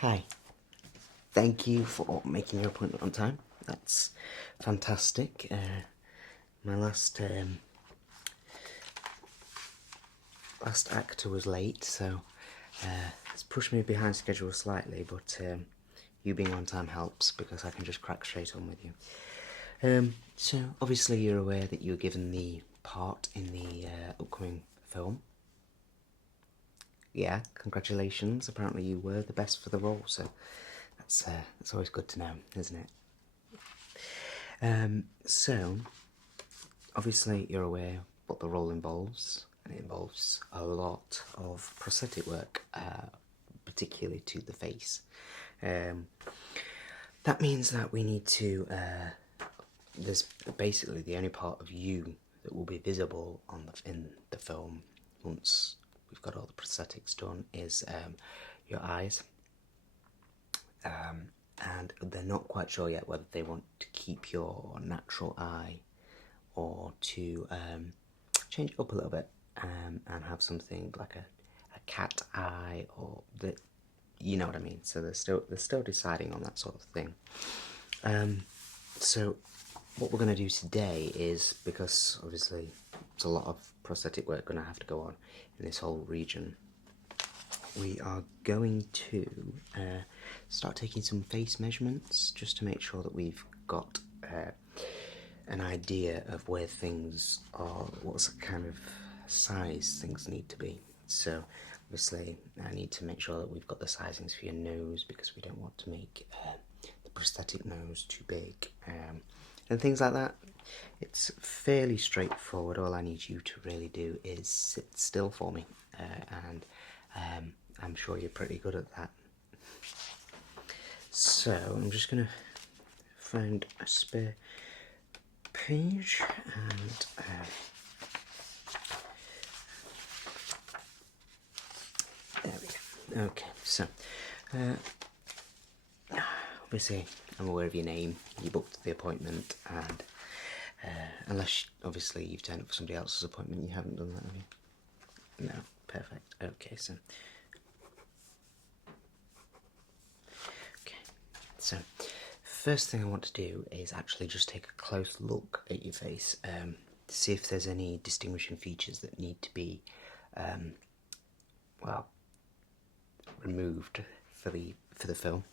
Hi. Thank you for making your appointment on time. That's fantastic. My last actor was late, so it's pushed me behind schedule slightly, but you being on time helps because I can just crack straight on with you. So obviously you're aware that you were given the part in the upcoming film. Yeah, congratulations. Apparently you were the best for the role, so that's always good to know, isn't it? So obviously you're aware what the role involves, and it involves a lot of prosthetic work, particularly to the face. That means that we need to, there's basically the only part of you that will be visible in the film once we've got all the prosthetics done is your eyes. And they're not quite sure yet whether they want to keep your natural eye or to change it up a little bit and have something like a cat eye, or you know what I mean. So they're still deciding on that sort of thing. So what we're going to do today is, because obviously there's a lot of prosthetic work going to have to go on in this whole region, we are going to start taking some face measurements just to make sure that we've got an idea of where things are, what kind of size things need to be. So obviously I need to make sure that we've got the sizings for your nose, because we don't want to make the prosthetic nose too big, and things like that. It's fairly straightforward. All I need you to really do is sit still for me, and I'm sure you're pretty good at that. So I'm just going to find a spare page and there we go. Okay, so obviously I'm aware of your name, you booked the appointment, and unless obviously you've turned up for somebody else's appointment, you haven't done that, have you? No, perfect. Okay, so first thing I want to do is actually just take a close look at your face, to see if there's any distinguishing features that need to be well, removed for the film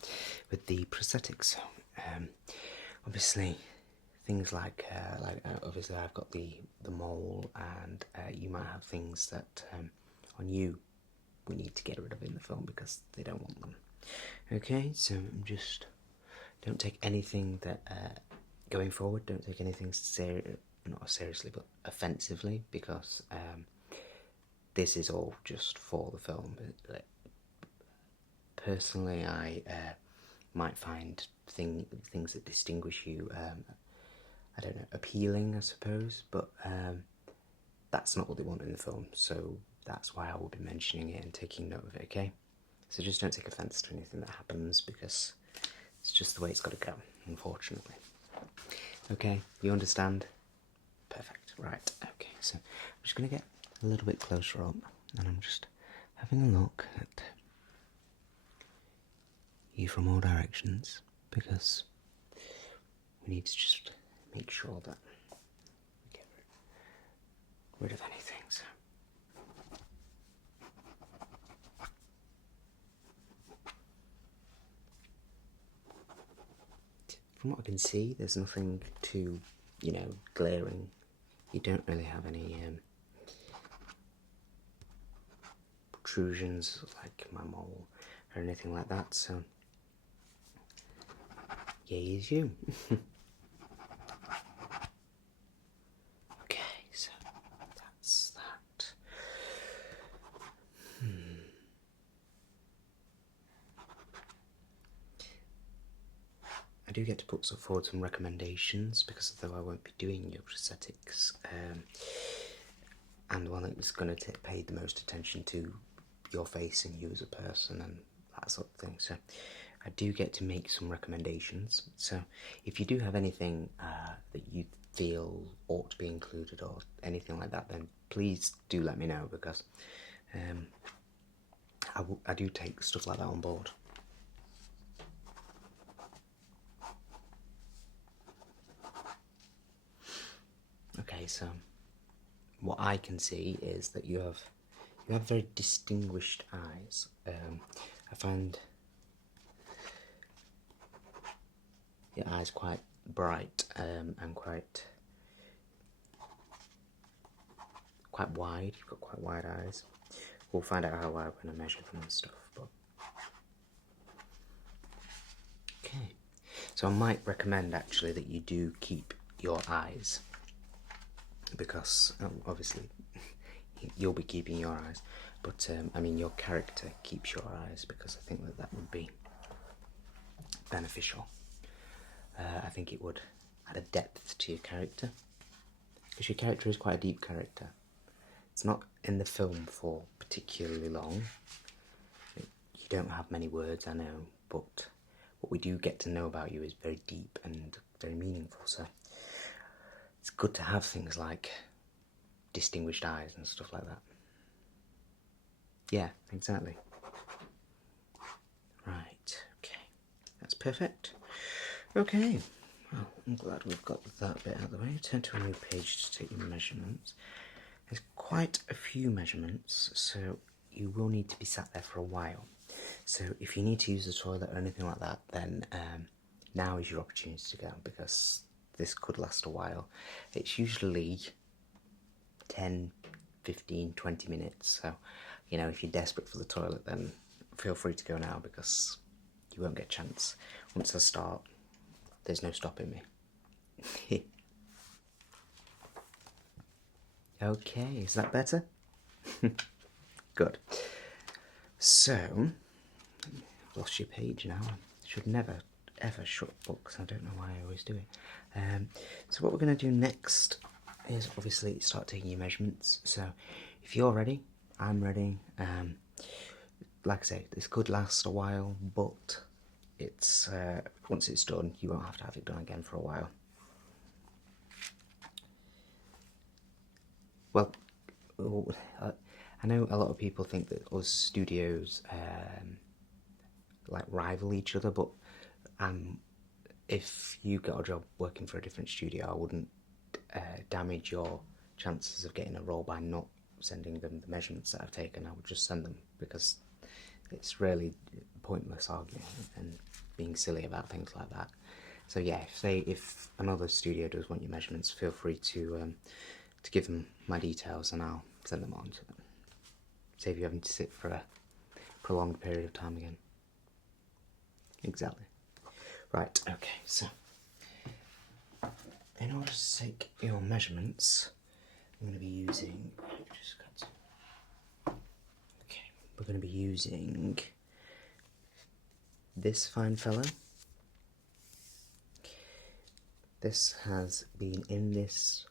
with the prosthetics. Obviously things like obviously I've got the mole, and you might have things that on you we need to get rid of in the film because they don't want them. Okay, so I'm just, don't take anything that going forward, don't take anything not seriously but offensively, because this is all just for the film. Personally, I might find things that distinguish you, I don't know, appealing, I suppose, but that's not what they want in the film, so that's why I will be mentioning it and taking note of it, okay? So just don't take offence to anything that happens, because it's just the way it's got to go, unfortunately. Okay, you understand? Perfect, right, okay, so I'm just going to get a little bit closer up, and I'm just having a look at you from all directions, because we need to just make sure that we get rid of anything. So from what I can see, there's nothing too, glaring. You don't really have any protrusions like my mole or anything like that, so yay is you. Okay, so that's that. I do get to put forward some recommendations, because although I won't be doing your prosthetics, and the one that's going to pay the most attention to your face and you as a person and that sort of thing, so I do get to make some recommendations. So if you do have anything that you feel ought to be included or anything like that, then please do let me know, because I do take stuff like that on board. so what I can see is that you have very distinguished eyes. I find your eyes quite bright and quite wide. You've got quite wide eyes. We'll find out how wide when I measure them and stuff. But okay, so I might recommend actually that you do keep your eyes, because obviously you'll be keeping your eyes, but I mean your character keeps your eyes, because I think that would be beneficial. I think it would add a depth to your character, because your character is quite a deep character. It's not in the film for particularly long. You don't have many words, I know, but what we do get to know about you is very deep and very meaningful, so it's good to have things like distinguished eyes and stuff like that. Yeah, exactly. Right, okay. That's perfect. Okay, well, I'm glad we've got that bit out of the way. Turn to a new page to take your measurements. There's quite a few measurements, so you will need to be sat there for a while. So if you need to use the toilet or anything like that, then now is your opportunity to go, because this could last a while. It's usually 10, 15, 20 minutes, so you know, if you're desperate for the toilet, then feel free to go now, because you won't get a chance. Once I start, there's no stopping me. Okay, is that better? Good. So, I've lost your page now. I should never ever shut books. I don't know why I always do it. So what we're going to do next is obviously start taking your measurements. So if you're ready, I'm ready. Like I say, this could last a while, but it's once it's done, you won't have to have it done again for a while. Well, I know a lot of people think that us studios like rival each other, but if you got a job working for a different studio, I wouldn't damage your chances of getting a role by not sending them the measurements that I've taken. I would just send them, because it's really pointless arguing and being silly about things like that. So yeah, if another studio does want your measurements, feel free to give them my details and I'll send them on to them. Save you having to sit for a prolonged period of time again. Exactly. Right, okay, so in order to take your measurements, I'm going to be using, we're going to be using this fine fellow. This has been in this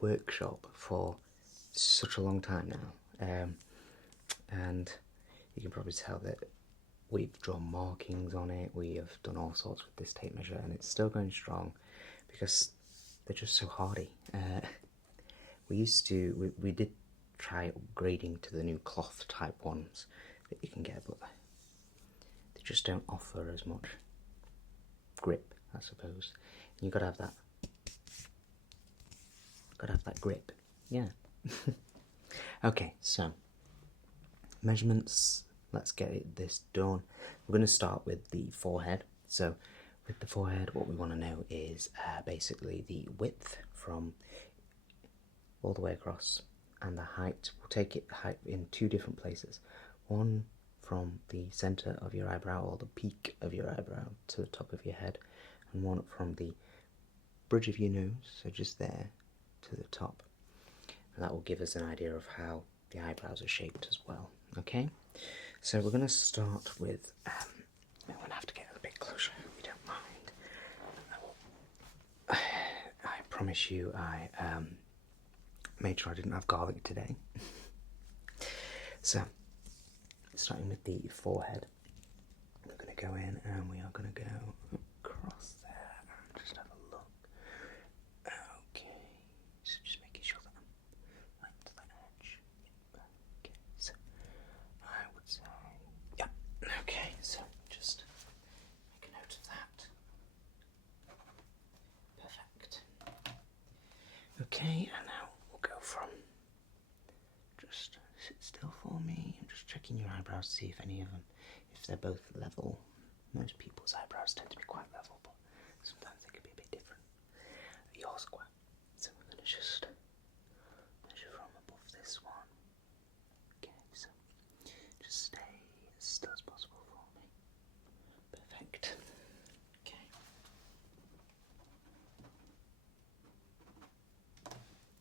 workshop for such a long time now, and you can probably tell that we've drawn markings on it, we have done all sorts with this tape measure, and it's still going strong because they're just so hardy. We did try upgrading to the new cloth type ones that you can get, but they just don't offer as much grip, I suppose. And you've got to have that. Got to have that grip. Yeah. Okay, so measurements. Let's get this done. We're going to start with the forehead. So with the forehead, what we want to know is basically the width from all the way across, and the height. We'll take it height in two different places. One from the centre of your eyebrow, or the peak of your eyebrow, to the top of your head, and one from the bridge of your nose, so just there, to the top. And that will give us an idea of how the eyebrows are shaped as well. Okay, so we're going to start with, I'm going to have to get a bit closer if you don't mind. I promise you I made sure I didn't have garlic today. So, starting with the forehead, we're going to go in and we are going to go across there and just have a look. Okay, so just making sure that I'm right to that edge. Okay, so I would say, yeah, okay, so just make a note of that. Perfect. Okay. for me. I'm just checking your eyebrows to see if any of them, if they're both level. Most people's eyebrows tend to be quite level, but sometimes they can be a bit different. Yours quite. So we're going to just measure from above this one. Okay, so just stay as still as possible for me. Perfect. Okay.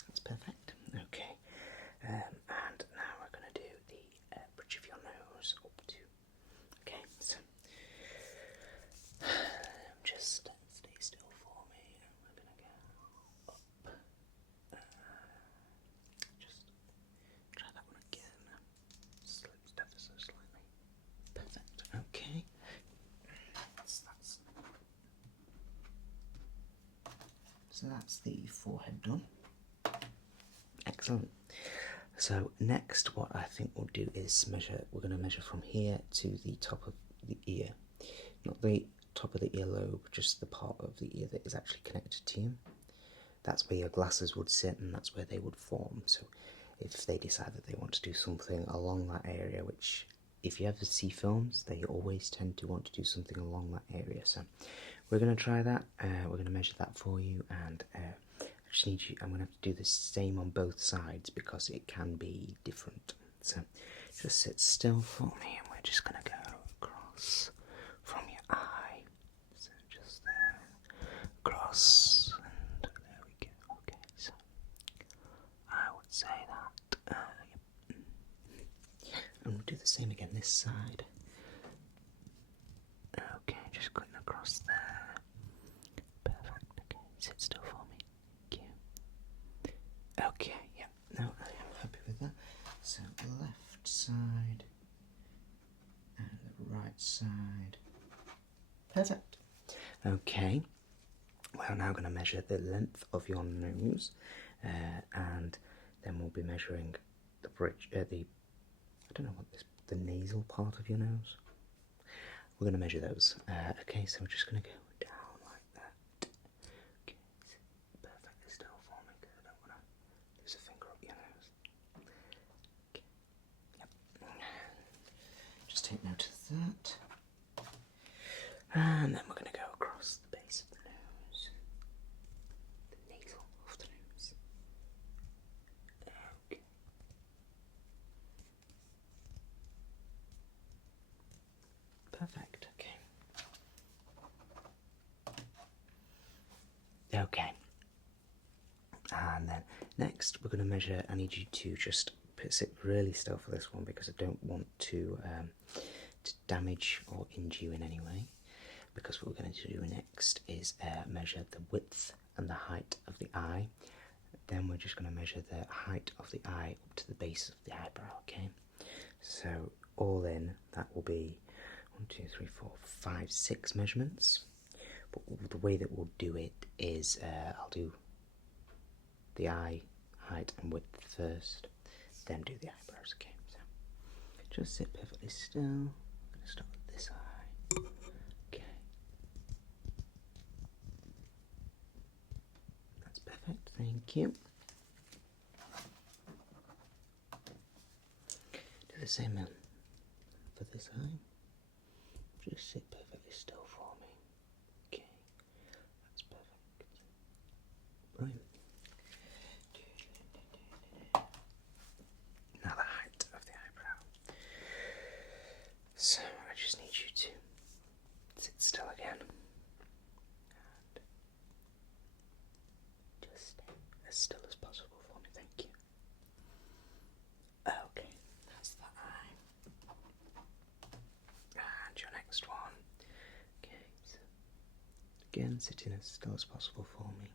That's perfect. Okay. And now we're going to do the bridge of your nose up to. Okay, so just stay still for me, and we're going to go up. Just try that one again. Slips ever so slightly. Perfect. Okay. So that's the forehead done. Excellent. So next what I think we'll do is measure, we're going to measure from here to the top of the ear. Not the top of the earlobe, just the part of the ear that is actually connected to you. That's where your glasses would sit and that's where they would form. So if they decide that they want to do something along that area, which if you ever see films, they always tend to want to do something along that area. So we're going to try that. We're going to measure that for you, and I just need you. I'm going to have to do the same on both sides because it can be different. So just sit still for me, and we're just going to go across from your eye. So just there, across, and there we go. Okay, so I would say that. And we'll do the same again this side. Okay, just cutting across there. Perfect. Okay, sit still for me. Thank you. Okay, yeah, no, I am happy with that. So left side and the right side. Perfect. Okay, we're now going to measure the length of your nose, and then we'll be measuring the bridge, I don't know what this, the nasal part of your nose. We're going to measure those. Okay, so we're just going to go down like that. Okay, perfectly still for me because I don't want to lose a finger up your nose. Okay, yep. Just take note of that. And then we're going to go across the base of the nose. The nasal of the nose. Okay. Perfect, okay. Okay. And then next we're going to measure, I need you to just sit really still for this one because I don't want to damage or injure you in any way. Because what we're going to do next is measure the width and the height of the eye. Then we're just going to measure the height of the eye up to the base of the eyebrow, okay? So all in, that will be 1, 2, 3, 4, 5, 6 measurements. But the way that we'll do it is I'll do the eye height and width first, then do the eyebrows, okay? So just sit perfectly still. I'm going to start with this eye. Okay. That's perfect, thank you. Do the same for this eye. Just sit perfectly still for me. Okay, that's perfect. Brilliant. Now the height of the eyebrow. So I just need you to sit still again. And just stay as still as possible for me, thank you. Okay, that's the eye. And your next one. Okay, so again, sitting as still as possible for me.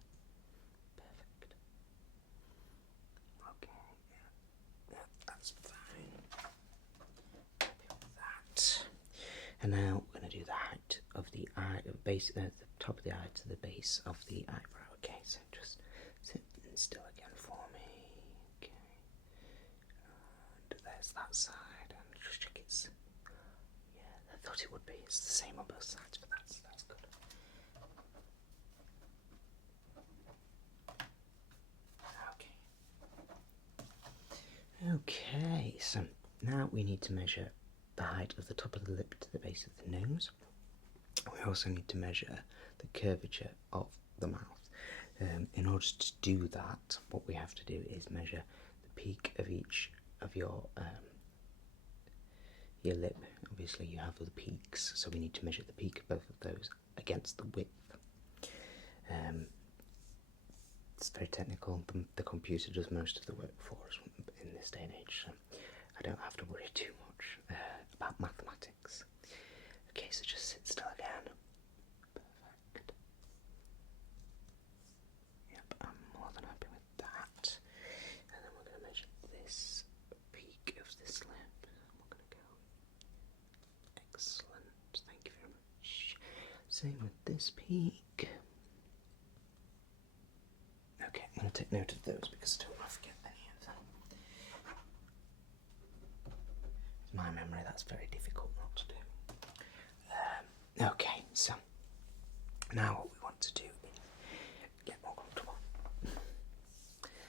Perfect. Okay, yeah, that's fine. Happy with that. And now we're going to do the height of the eye, base, the top of the eye to the base of the eyebrow. Okay, so just sit still again for me. Okay, and there's that side, and just check it's. Yeah, I thought it would be. It's the same on both sides, but that's good. Okay. Okay, so now we need to measure the height of the top of the lip to the base of the nose. We also need to measure the curvature of the mouth. In order to do that, what we have to do is measure the peak of each of your lip. Obviously you have the peaks, so we need to measure the peak of both of those against the width. It's very technical, but the computer does most of the work for us in this day and age, so I don't have to worry too much about mathematics. Okay, so just sit still again. Perfect. Yep, I'm more than happy with that. And then we're going to measure this peak of this lip. We're going to go. Excellent, thank you very much. Same with this peak. Okay, I'm going to take note of those because I don't want to forget any of them. With my memory, that's very difficult not to do. Okay, so now what we want to do is get more comfortable.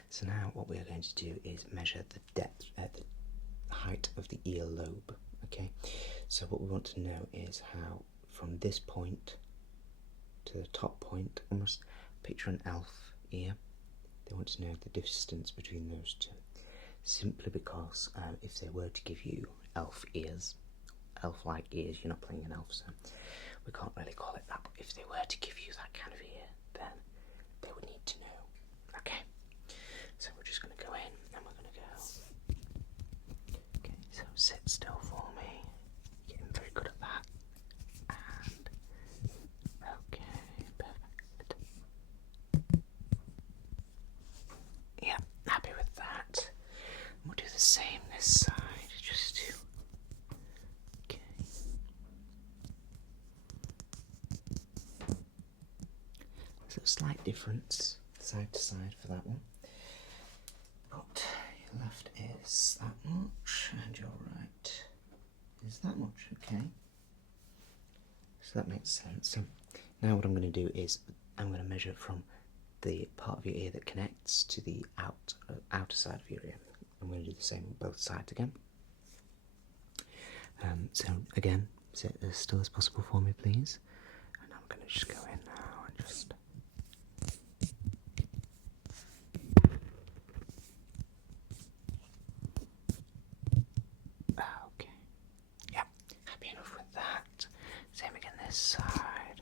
So now what we are going to do is measure the depth, the height of the earlobe. Okay, so what we want to know is how from this point to the top point, almost picture an elf ear. They want to know the distance between those two, simply because if they were to give you elf ears, elf-like ears, you're not playing an elf, so we can't really call it that, but if they were to give you that kind of ear, then they would need to know. Okay, so we're just going to go in and we're going to go. Okay, so sit still for me. Getting very good at that. And okay, perfect. Yeah, happy with that. We'll do the same this side, just to. Okay. So a slight difference side to side for that one. But your left is that much, and your right is that much, okay? So that makes sense. So now what I'm going to do is I'm going to measure from the part of your ear that connects to the outer side of your ear. I'm going to do the same on both sides again. So again, sit as still as possible for me, please. And I'm going to just go in now and just. Okay. Yeah, happy enough with that. Same again this side.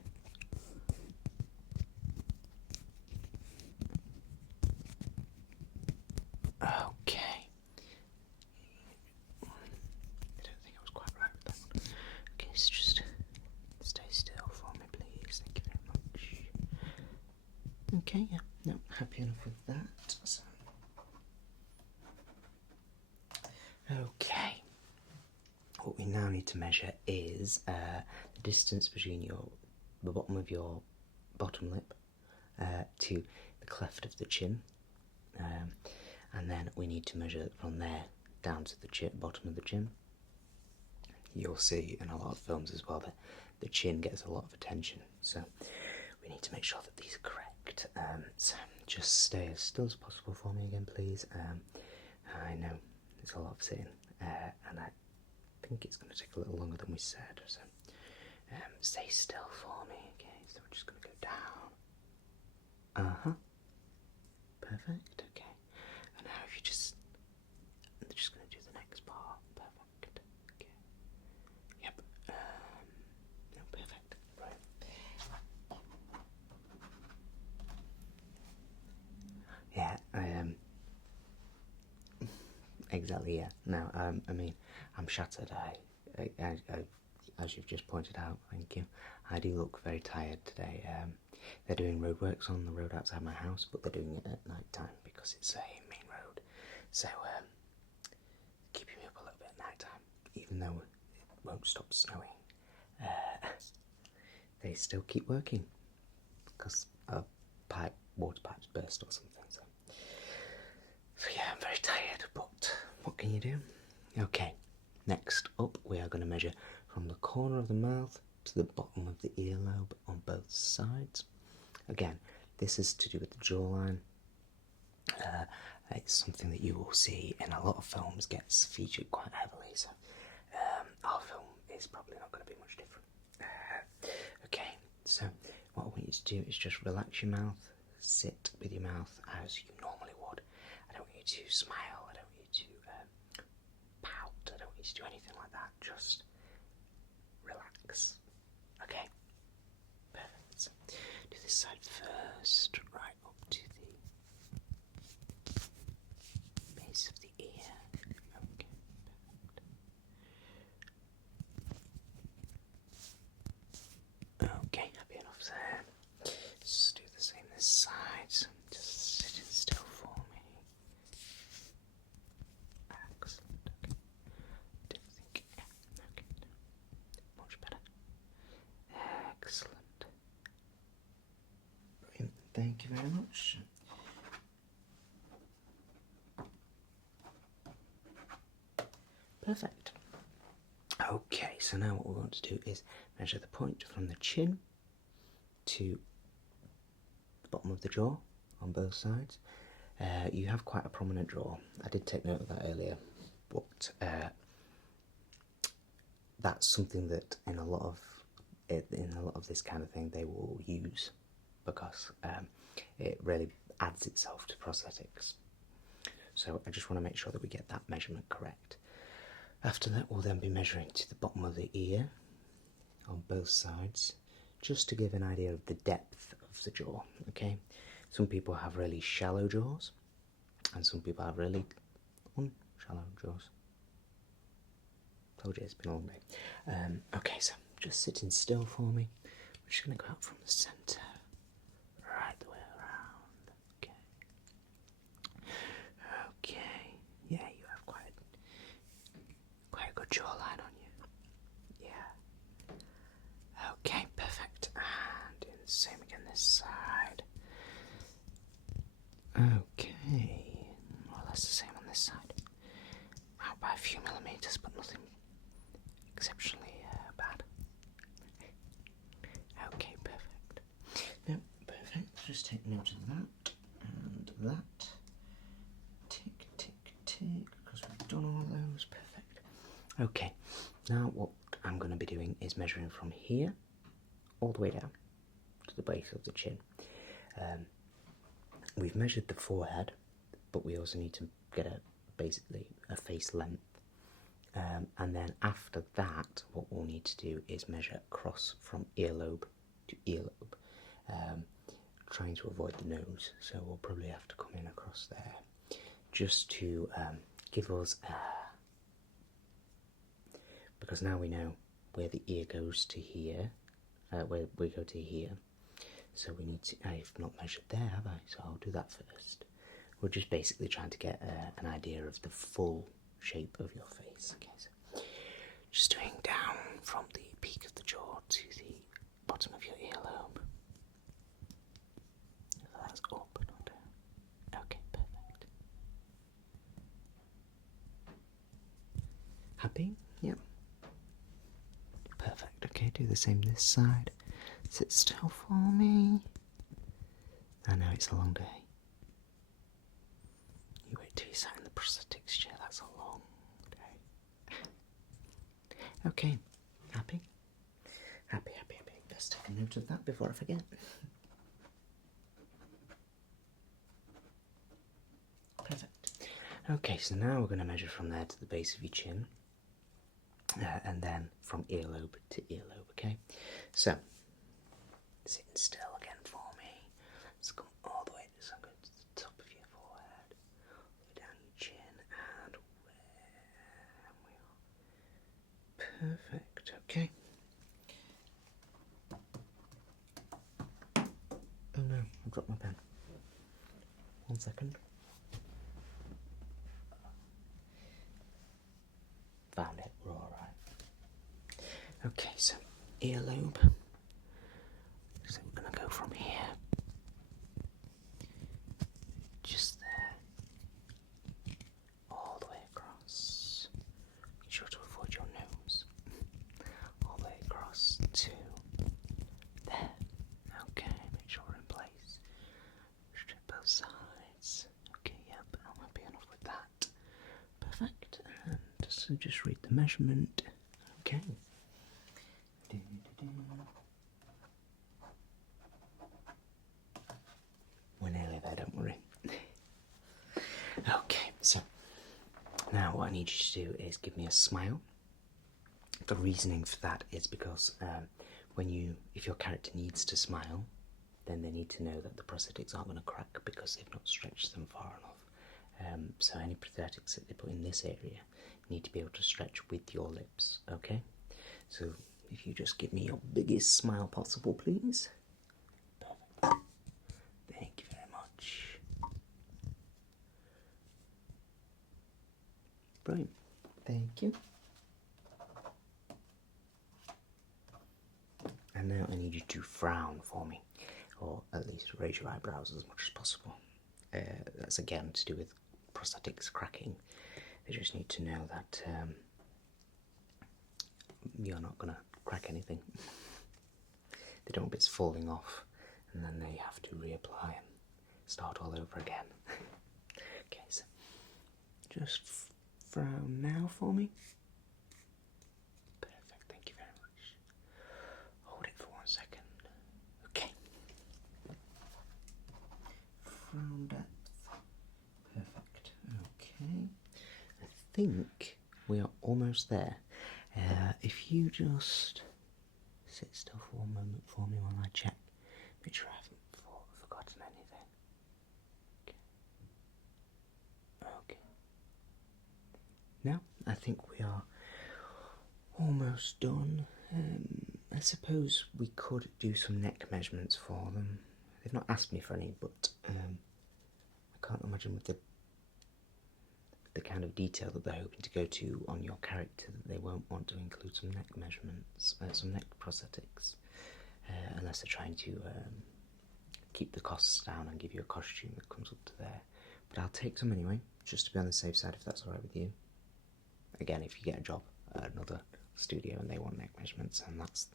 Okay. I don't think I was quite right with that one. Okay, so just stay still for me, please. Thank you very much. Okay, yeah, no, happy enough with that. So. Okay. What we now need to measure is the distance between the bottom of your bottom lip to the cleft of the chin. And then we need to measure from there down to the bottom of the chin. You'll see in a lot of films as well that the chin gets a lot of attention, so we need to make sure that these are correct. So just stay as still as possible for me again, please. I know it's a lot of sitting, and I think it's going to take a little longer than we said, so stay still for me. Okay, so we're just going to go down. Perfect. Okay. And now if you just going to do the next part. Perfect. Okay. Yep. No, perfect. Right. Yeah. Exactly. Yeah. No. I mean, I'm shattered. I as you've just pointed out, thank you. I do look very tired today. They're doing roadworks on the road outside my house, but they're doing it at night time because it's a main road. So, keeping me up a little bit at night time, even though it won't stop snowing. They still keep working because a water pipe's burst or something. So yeah, I'm very tired, but what can you do? Okay, next up we are going to measure from the corner of the mouth to the bottom of the earlobe on both sides. Again, this is to do with the jawline, It's something that you will see in a lot of films, gets featured quite heavily, so our film is probably not going to be much different. Okay, so what I want you to do is just relax your mouth, sit with your mouth as you normally would. I don't want you to smile, I don't want you to pout, I don't want you to do anything like that, just relax. Okay, perfect. So, do this side first, right up to the base of the ear. Okay, perfect. Okay, happy enough there. Just do the same this side. So just sitting still for me. Excellent. Okay. Don't think. Yeah. Okay. Much better. Excellent. Brilliant. Thank you very much. Perfect. Okay, so now what we want to do is measure the point from the chin to the bottom of the jaw on both sides. You have quite a prominent jaw. I did take note of that earlier, but that's something that in a lot of this kind of thing they will use because it really adds itself to prosthetics. So I just want to make sure that we get that measurement correct. After that, we'll then be measuring to the bottom of the ear on both sides, just to give an idea of the depth of the jaw. Okay, some people have really shallow jaws, and some people have really unshallow jaws. Told you it's been a long day. Okay, so just sitting still for me. We're just going to go out from the centre, right the way around. Okay. Okay. Yeah, you have quite a good jawline on you. Yeah. Okay, perfect. And doing the same again this side. Okay. More or less the same on this side. Out by a few millimetres, but nothing exceptionally bad. Okay, perfect. No, perfect. Just take note of that and that. Tick, tick, tick, because we've done all those. Perfect. Okay, now what I'm going to be doing is measuring from here all the way down to the base of the chin. We've measured the forehead, but we also need to get basically a face length. And then after that, what we'll need to do is measure across from earlobe to earlobe, trying to avoid the nose. So we'll probably have to come in across there, just to give us, because now we know where the ear goes to here, where we go to here. So we need to, I've not measured there, have I? So I'll do that first. We're just basically trying to get an idea of the full shape of your face. Okay, so just doing down from the peak of the jaw to the bottom of your earlobe. So that's up, not down. Okay, perfect. Happy? Yep. Perfect. Okay, do the same this side. Sit still for me. I know it's a long day. You wait till you sat in the prosthetics chair, that's a long day. Okay, happy? Happy. Let's take a note of that before I forget. Perfect. Okay, so now we're going to measure from there to the base of your chin, and then from earlobe to earlobe, okay? So, sitting still again for me. Let's come all the way, so I'm going to the top of your forehead, all the way down your chin, and where we are. Perfect, okay. Oh no, I dropped my pen. 1 second. Found it, we're alright. Okay, so earlobe. So we're going to go from here, just there, all the way across. Make sure to avoid your nose. All the way across to there. Okay, make sure we're in place. Strip both sides. Okay, yep. So just read the measurement. Okay. We're nearly there, don't worry. Okay, so now what I need you to do is give me a smile. The reasoning for that is because if your character needs to smile, then they need to know that the prosthetics aren't going to crack because they've not stretched them far enough. So any prosthetics that they put in this area need to be able to stretch with your lips, okay? So if you just give me your biggest smile possible, please. Perfect. Thank you very much. Brilliant. Thank you. And now I need you to frown for me, or at least raise your eyebrows as much as possible. That's again to do with prosthetics cracking. They just need to know that you're not going to crack anything. They don't want bits falling off, and then they have to reapply and start all over again. Okay, so just frown now for me. Perfect, thank you very much. Hold it for 1 second. Okay. Frown depth. Perfect. Okay. I think we are almost there. If you just sit still for 1 moment for me while I check, make sure I haven't forgotten anything. Okay. Now, I think we are almost done. I suppose we could do some neck measurements for them. They've not asked me for any, but I can't imagine with the kind of detail that they're hoping to go to on your character that they won't want to include some neck measurements, some neck prosthetics, unless they're trying to keep the costs down and give you a costume that comes up to there. But I'll take some anyway, just to be on the safe side if that's alright with you. Again, if you get a job at another studio and they want neck measurements, and that's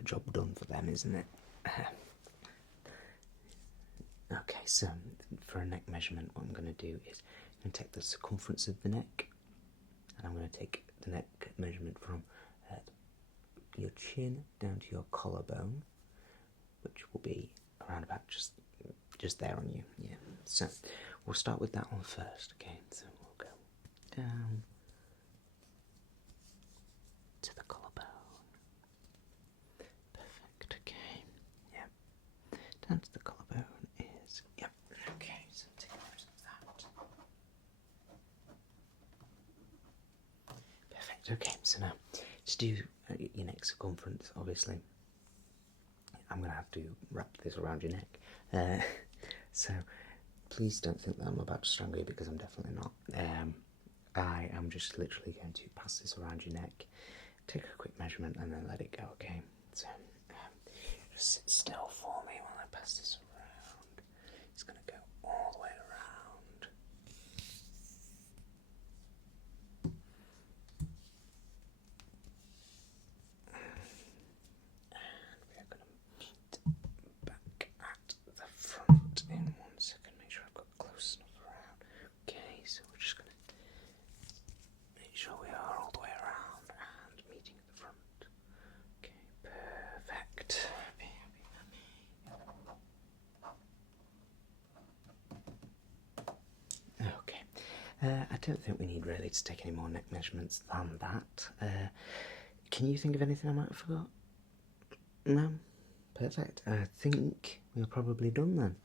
a job done for them, isn't it? Okay, so for a neck measurement, what I'm going to do is I'm going to take the circumference of the neck, and I'm going to take the neck measurement from your chin down to your collarbone, which will be around about just there on you. Yeah. So we'll start with that one first. Okay. So we'll go down to the collarbone. Perfect. Okay. Yeah. Down to the collarbone is yep. Okay. So take a note of that. Perfect. Okay. So now to do your neck circumference, obviously, I'm going to have to wrap this around your neck. So please don't think that I'm about to strangle you, because I'm definitely not. I am just literally going to pass this around your neck, take a quick measurement, and then let it go, okay? So just sit still for me while I pass this around. It's going to go all the way around. In 1 second, make sure I've got close enough around. Okay, so we're just going to make sure we are all the way around and meeting at the front. Okay, perfect. Happy. Okay, I don't think we need really to take any more neck measurements than that. Can you think of anything I might have forgot? No? Perfect. I think we're probably done then.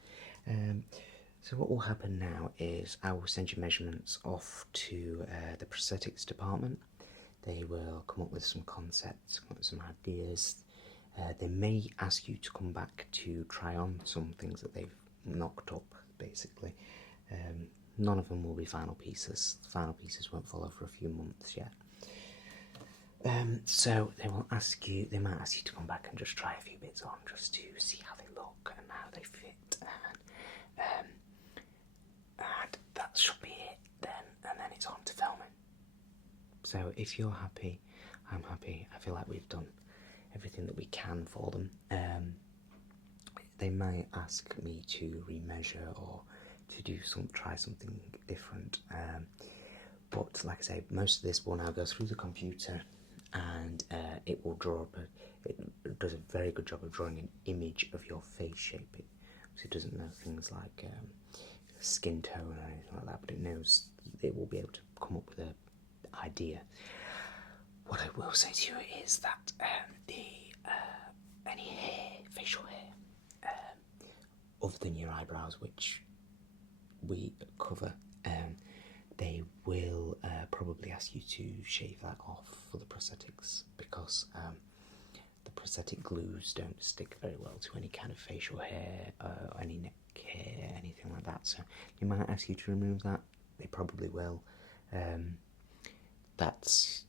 So what will happen now is I will send your measurements off to the prosthetics department. They will come up with some concepts, come up with some ideas. They may ask you to come back to try on some things that they've knocked up, basically. None of them will be final pieces. The final pieces won't follow for a few months yet. So they might ask you to come back and just try a few bits on, just to see how they look and how they fit, and that should be it then, and then it's on to filming. So if you're happy, I'm happy. I feel like we've done everything that we can for them. They may ask me to remeasure or to try something different, But like I say, most of this will now go through the computer, and it will draw up it does a very good job of drawing an image of your face shape. It doesn't know things like skin tone or anything like that, but it will be able to come up with an idea. What I will say to you is that any hair, facial hair, other than your eyebrows, which we cover, they will probably ask you to shave that off for the prosthetics, because the prosthetic glues don't stick very well to any kind of facial hair, or any neck hair, anything like that. So they might ask you to remove that. They probably will. That's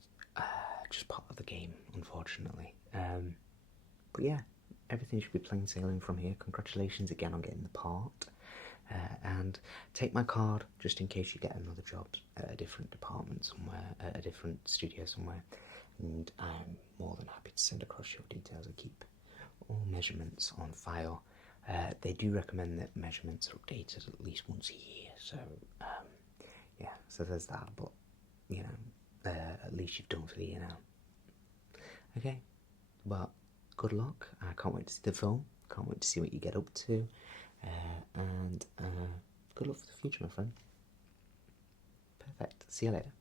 just part of the game, unfortunately. But yeah, everything should be plain sailing from here. Congratulations again on getting the part. And take my card just in case you get another job at a different department somewhere, at a different studio somewhere. And I'm more than happy to send across your details. I keep all measurements on file. They do recommend that measurements are updated at least once a year. So yeah, so there's that. But you know, at least you've done for the year now. Okay, but good luck. I can't wait to see the film. Can't wait to see what you get up to. And good luck for the future, my friend. Perfect. See you later.